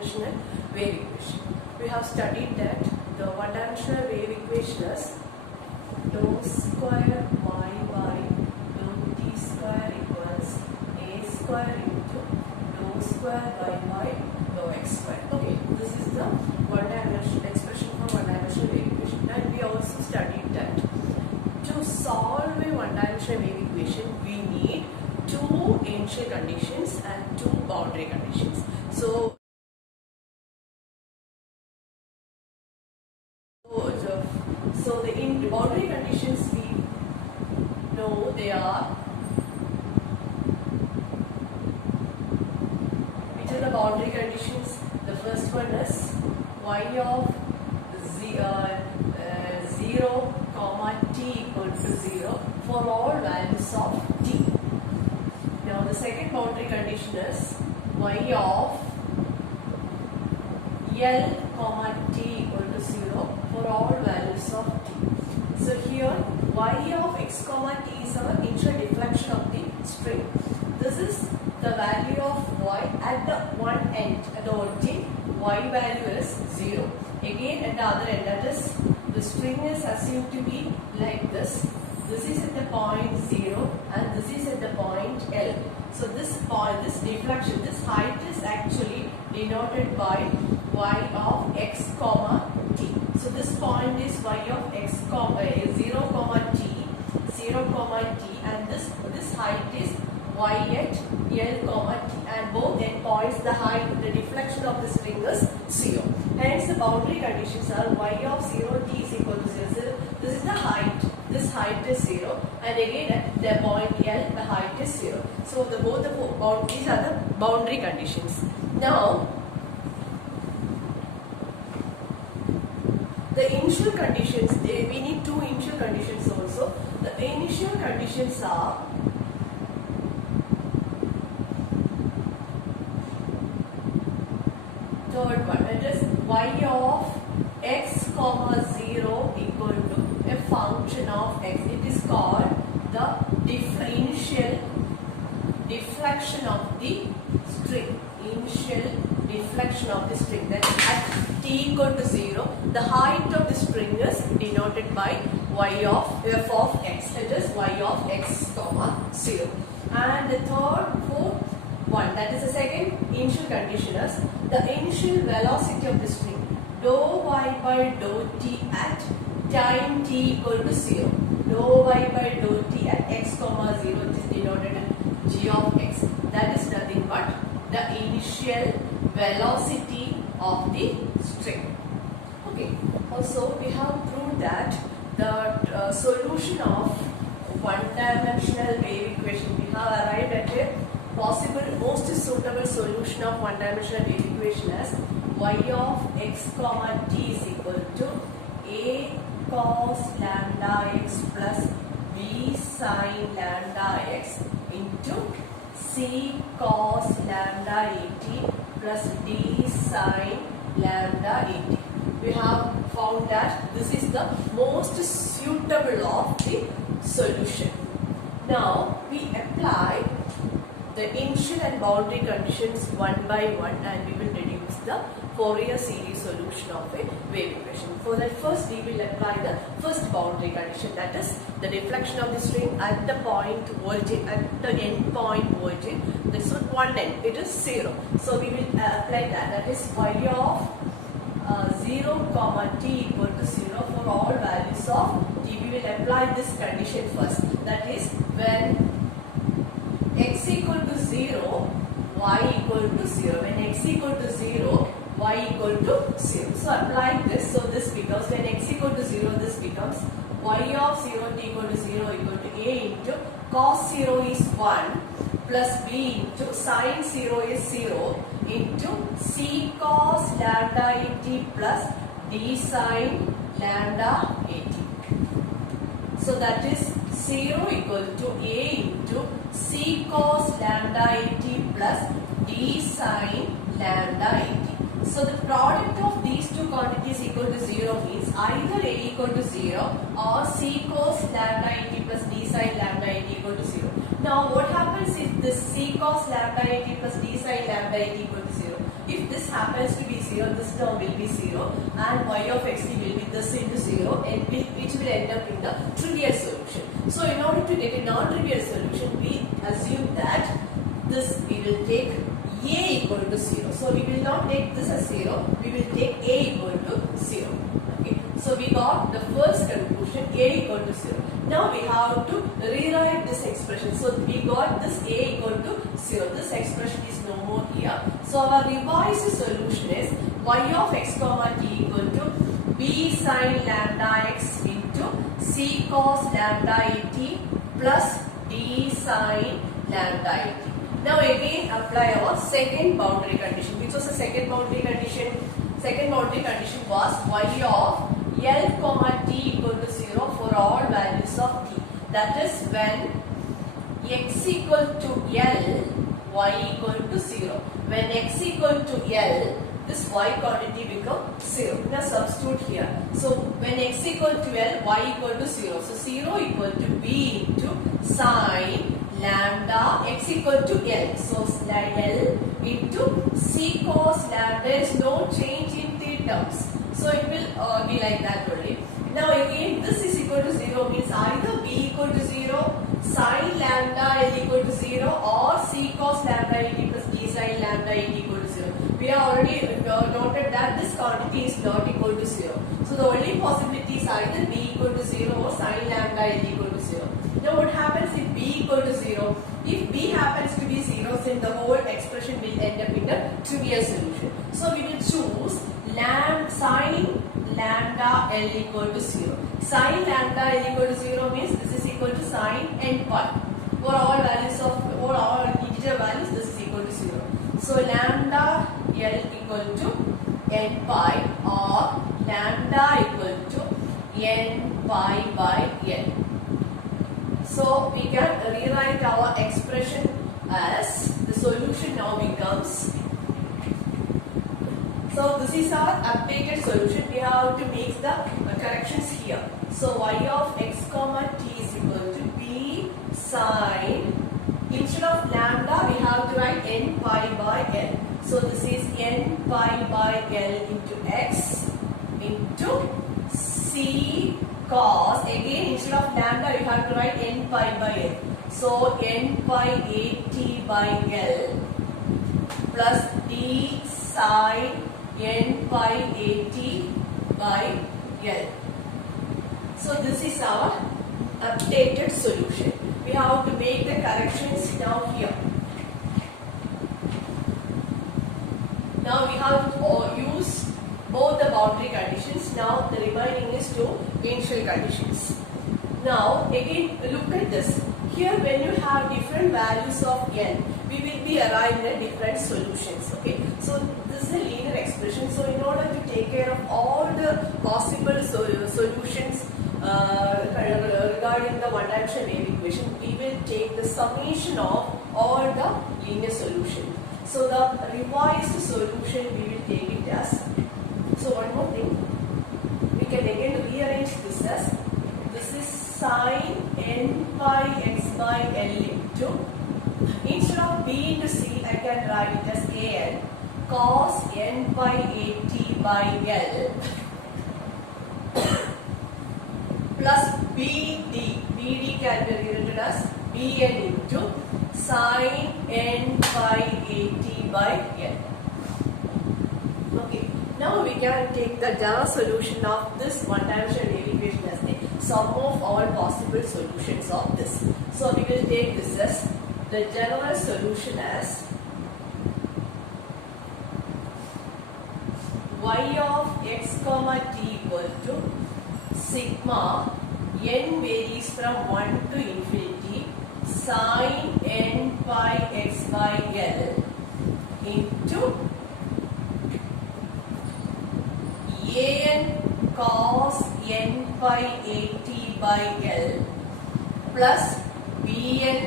one-dimensional wave equation. We have studied that the one-dimensional wave equation is dou square y by dou t square equals a square into dou square y by dou x square. Okay, this is the one-dimensional expression for one-dimensional wave equation. And we also studied that to solve a one-dimensional wave equation, we need two initial conditions and two boundary conditions. So the boundary conditions we know they are, which are the boundary conditions? The first one is y of 0 comma t equal to 0 for all values of t. Now the second boundary condition is y of L comma t equal to 0 for all values of t. So here y of x comma t is our initial deflection of the string. This is the value of y at the one end, at the origin. Y value is 0. Again at the other end, that is the string is assumed to be like this. This is at the point 0 and this is at the point L. So this point, this deflection, this height is actually denoted by y of x comma t. So this point is y of x comma 0 comma t, and this height is y at L comma t, and both endpoints, the height, the deflection of the string is 0. Hence the boundary conditions are y of 0 t is equal to 0. This is the height. This height is 0, and again at the point L the height is 0. So these are the boundary conditions. Now the initial conditions, we need two initial conditions also. The initial conditions are third one, it is y of x comma 0 equal to a function of x. It is called the initial deflection of the string. Initial deflection of the string, that is at t equal to 0, the height of the string is denoted by y of f of x. It is y of x comma 0. And the fourth one, that is the second initial condition, is the initial velocity of the string dou y by dou t at time t equal to 0. Dou y by dou t at x comma 0, it is denoted in g of x. That is nothing but the initial velocity of the string. Okay. Also, we have proved that the solution of one-dimensional wave equation, we have arrived at a possible most suitable solution of one-dimensional wave equation as y of x comma t is equal to a cos lambda x plus b sin lambda x into c cos lambda et plus d sin lambda et. We have found that this is the most suitable of the solution. Now we apply the initial and boundary conditions one by one, and we will deduce the Fourier series solution of a wave equation. For that, first we will apply the first boundary condition, that is the deflection of the string at the point origin, at the end point origin. This is one end, it is 0. So we will apply that is y of 0 comma t equal to 0 for all values of t. We will apply this condition first, that is when x equal to 0, y equal to 0. When x equal to 0, y equal to 0. So applying this, so this becomes, when x equal to 0, this becomes y of 0 t equal to 0 equal to a into cos 0 is 1 plus b into sin 0 is 0 into c cos lambda et plus d sin lambda et. So that is 0 equal to a into c cos lambda et plus d sin lambda et. So the product of these two quantities equal to 0 means either a equal to 0 or c cos lambda et plus d sin lambda et equal to 0. Now what happens if this c cos lambda et plus d sin lambda et equal to 0? If this happens to be 0, this term will be 0, and y of xt will be this into 0, and which will end up in the trivial solution. So in order to get a non-trivial solution, we assume that this we will take a equal to 0. So we will not take this as 0, we will take a equal to 0. Okay. So we got the first conclusion, a equal to 0. Now we have to rewrite this expression. So we got this a equal to 0. This expression is no more here. So our revised solution is y of x comma t equal to b sin lambda x into c cos lambda et plus d sin lambda et. Now again apply our second boundary condition. Which was the second boundary condition? Second boundary condition was y of L comma t equal to 0 for all values of t. That is when x equal to L, y equal to 0. When x equal to L, this y quantity becomes 0. Now substitute here. So when x equal to L, y equal to 0. So 0 equal to b into sine lambda x equal to L. So L into c cos lambda. There is no change in t terms. So it will be like that only. Now again this is equal to 0 means either b equal to 0, sin lambda L equal to 0, or c cos lambda et plus d sin lambda et equal to 0. We have already noted that this quantity is not equal to 0. So the only possibility is either b equal to 0 or sin lambda L equal to 0. Now what happens if b equal to 0? If b happens to be 0, then the whole expression will end up in a trivial solution. So we will choose sin lambda L equal to 0. Sin lambda L equal to 0 means this is equal to sin n pi. For all values of all integer values, this is equal to 0. So lambda L equal to n pi or lambda equal to n pi by L. So we can rewrite our expression as the solution now becomes. So this is our updated solution. We have to make the corrections here. So y of x comma t is equal to b sin. Instead of lambda, we have to write n pi by L. So this is n pi by L into x into c cos. Again, instead of lambda, we have to write n pi by L. So n pi at by L plus d sin n pi at by L. So this is our updated solution. We have to make the corrections now here. Now we have used both the boundary conditions. Now the remaining is two initial conditions. Now again look at this. Here when you have different values of n, we will be arriving at different solutions. Okay. So this is a linear expression. So in order to take care of all the possible solutions regarding the one-dimensional wave equation, we will take the summation of all the linear solutions. So the revised solution we will take it as. So one more thing, we can again rearrange this as, this is sin n pi x by L into, instead of b into c, I can write it as an cos n pi at by L plus bd can be rewritten as bn into sin n pi at by L. Okay. Now we can take the general solution of this one-dimensional wave equation as the sum of all possible solutions of this. So we will take this as the general solution as y of x comma t equal to sigma n varies from 1 to infinity sin n pi x by L into an cos n pi at by L plus bn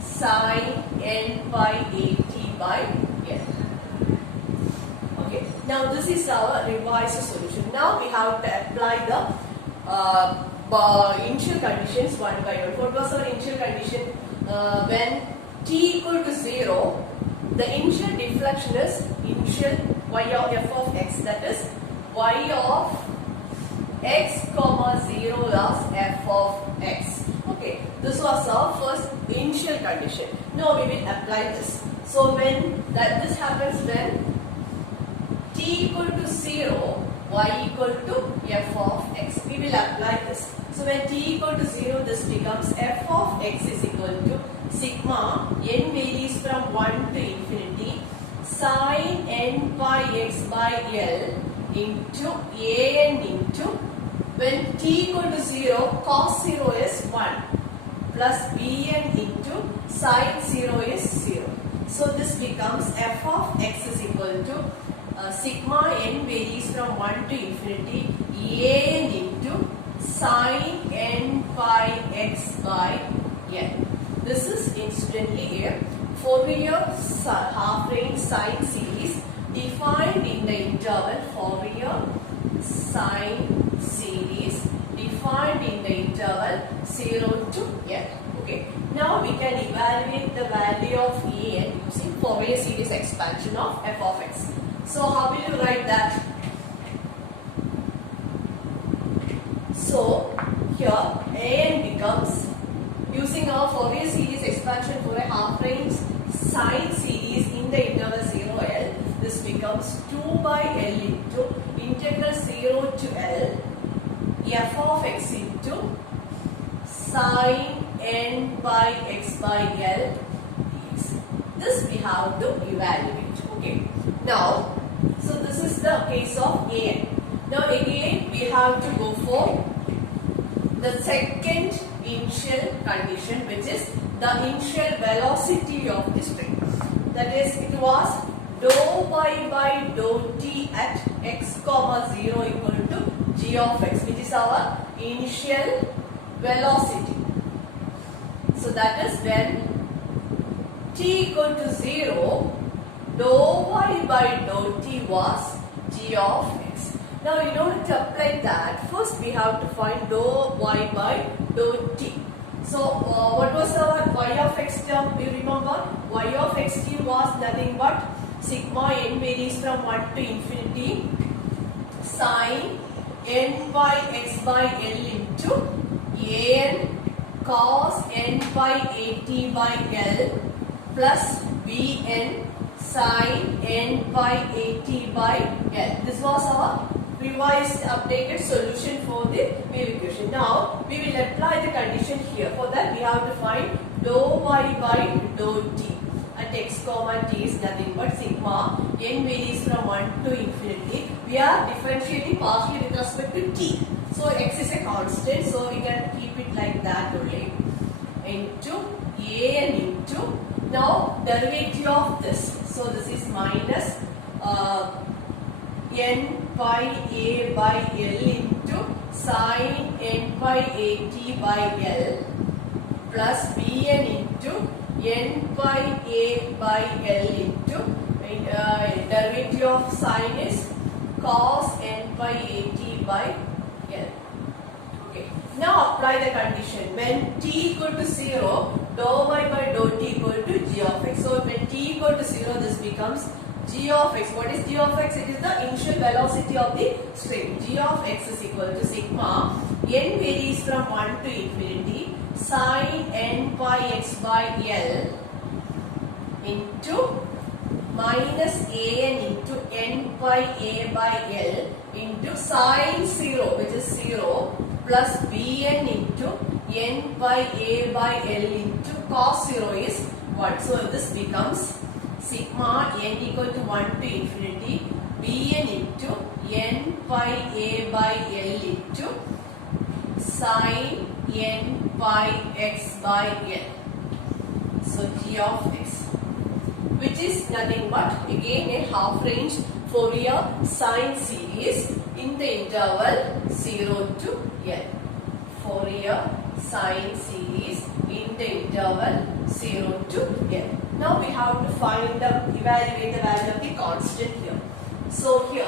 sin n pi at by L. Okay, now this is our revised solution. Now we have to apply the initial conditions one by one. What was our initial condition? When t equal to 0, The initial deflection is initial y of f of x, that is y of x comma 0 as f of x. Okay, this was our first initial condition. Now we will apply this. So when this happens when t equal to 0, y equal to f of x. We will apply this. So when t equal to 0, this becomes f of x is equal to sigma n varies from 1 to infinity sin n pi x by L into an into when t equal to 0, cos 0 is 1 plus bn into sin 0 is 0. So this becomes f of x is equal to sigma n varies from 1 to infinity an into sin n pi x by n. This is incidentally a Fourier half-range sine series defined in the interval Fourier sine series defined in the interval 0 to n. Okay. Now we can evaluate the value of an using Fourier series expansion of f of x. So how will you write that? So here an becomes, using our Fourier series expansion for a half-range sine series in the interval 0 L, this becomes 2 by L into integral 0 to L f of x into sin n pi x by L dx. This we have to evaluate. Okay. Now, so this is the case of an. Now again we have to go for the second initial condition, which is the initial velocity of the string. That is, it was dou y by dou t at x comma 0 equal to g of x, which is our initial velocity. So that is when t equal to 0, dou y by dou t was g of x. Now in order to apply that, first we have to find dou y by dou t. So what was our y of x term? Do you remember? Y of x t was nothing but sigma n varies from 1 to infinity sin n pi x by L into an cos n pi at by L plus bn sin n pi at by L. This was our revised updated solution for the wave equation. Now we will apply the condition here. For that we have to find dou y by dou t at x comma t is nothing but sigma n varies from 1 to infinity. We are differentiating partially with respect to t. So x is a constant, so we can keep it like that only, into an into, now derivative of this. So this is minus n pi a by L into sin n pi at by L plus bn into n pi a by L into derivative of sin is cos n pi at by L. Okay. Now apply the condition. When t equal to 0, dou y by dou t equal to g of x. So when t equal to 0, this becomes g of x. What is g of x? It is the initial velocity of the string. G of x is equal to sigma n varies from 1 to infinity sin n pi x by L into minus an into n pi a by L into sin 0, which is 0, plus bn into n pi a by L into cos 0 is 1. So this becomes sigma n equal to 1 to infinity bn into n pi a by L into sin n pi x by L. So g of x, which is nothing but again a half range Fourier sine series in the interval 0 to L. Fourier sine series in the interval 0 to L. Now we have to evaluate the value of the constant here. So here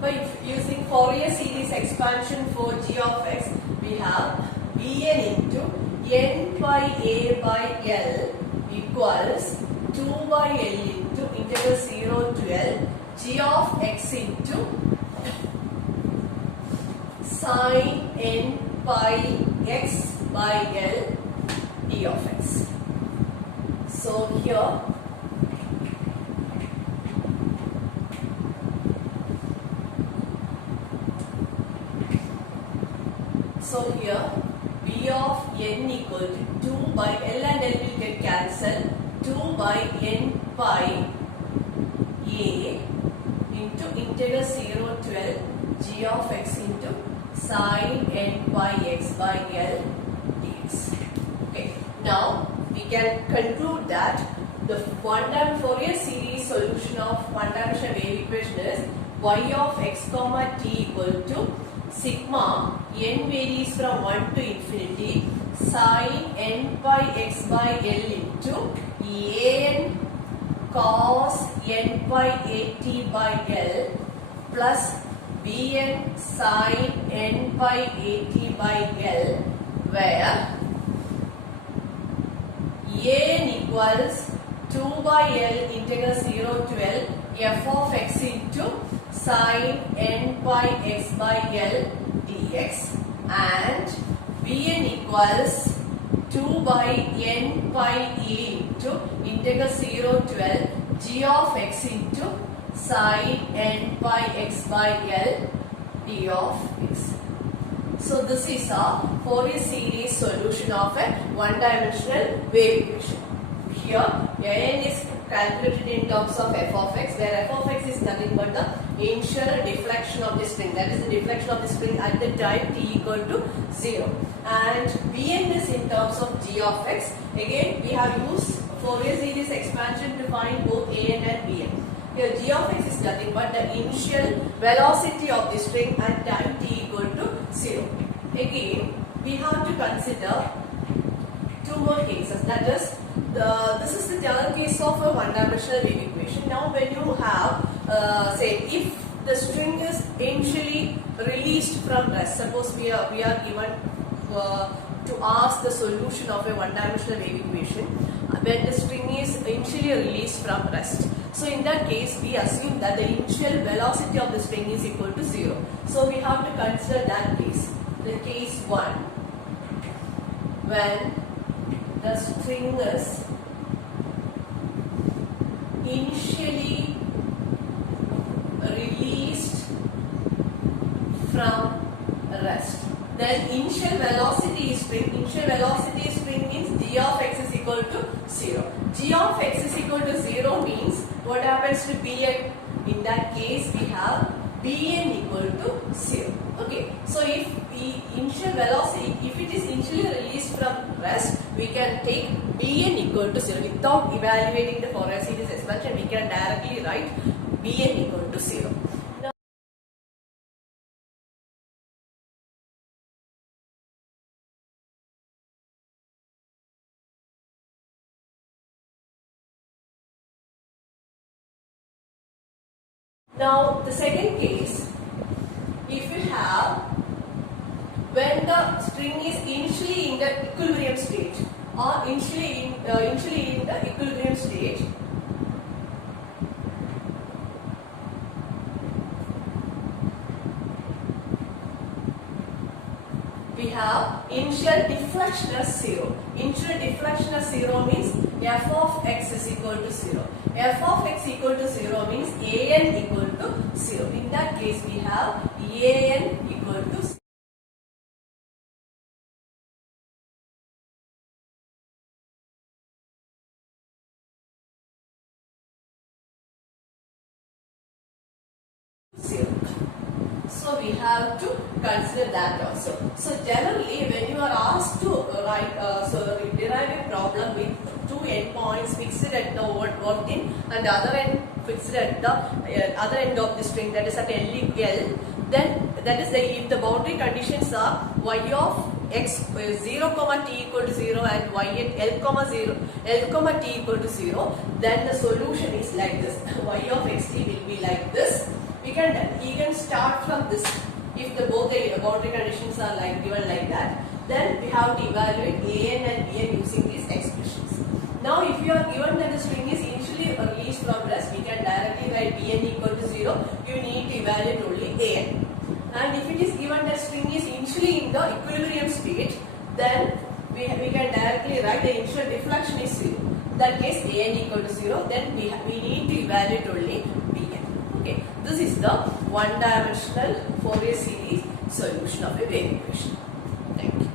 by using Fourier series expansion for g of x, we have bn into n by a by L equals 2 by L into integral 0 to L g of x into sin n pi x by L d of x. So here b of n equal to 2 by L and L will get cancelled, 2 by n pi a into integral 0 to L g of x into sin n pi x by L dx. Okay, now we can conclude that the one-time Fourier series solution of one-dimensional wave equation is y of x comma t equal to sigma n varies from 1 to infinity sin n pi x by L into an cos n pi at by L plus bn sin n pi at by L, where an equals 2 by L integral 0 to L f of x into sin n pi x by L dx, and bn equals 2 by n pi a into integral 0 to L g of x into sin n pi x by L d of x. So this is a Fourier series solution of a one-dimensional wave equation. Here n is calculated in terms of f of x, where f of x is nothing but the initial deflection of the spring, that is the deflection of the spring at the time t equal to 0, and bn is in terms of g of x. Again we have used Fourier series expansion to find both an and bn. Here g of x is nothing but the initial velocity of the string at time t equal to 0. Again we have to consider two more cases, that is this is the general case of a one-dimensional wave equation. Now when you have say if the string is initially released from rest, suppose we are given to ask the solution of a one-dimensional wave equation when the string is initially released from rest. So in that case we assume that the initial velocity of the string is equal to 0. So we have to consider that case, the case 1, when the string is initially released from rest. Then initial velocity string means g of x is equal to 0. G of x is equal to 0 means what happens to bn? In that case we have bn equal to 0. Okay, so if the initial velocity, if it is initially released from rest, we can take bn equal to 0 without evaluating the Fourier series expansion. We can directly write bn equal to 0. Now the second case, if you have when the string is initially in the equilibrium state or initially in the equilibrium state, we have initial deflection as 0. Initial deflection as 0 means f of x is equal to 0. F of x equal to 0 means an equal to 0. In that case we have an equal to 0. So we have to consider that also. So generally when you are asked to write derive a problem with two endpoints fixed at the one end and the other end fixed at the other end of the string, that is at L, then that is if the boundary conditions are y of x 0 comma t equal to 0 and y at L comma t equal to 0, then the solution is like this. Y of xt will be like this. We can start from this if both the boundary conditions are given like that. then we have to evaluate an and bn using these expressions. Now if you are given that the string is initially released from rest, we can directly write bn equal to 0. You need to evaluate only an. And if it is given that string is initially in the equilibrium state, then we can directly write the initial deflection is 0. In that case an equal to 0, then we need to evaluate only bn. Okay, this is the one-dimensional Fourier series solution of a wave equation. Thank you.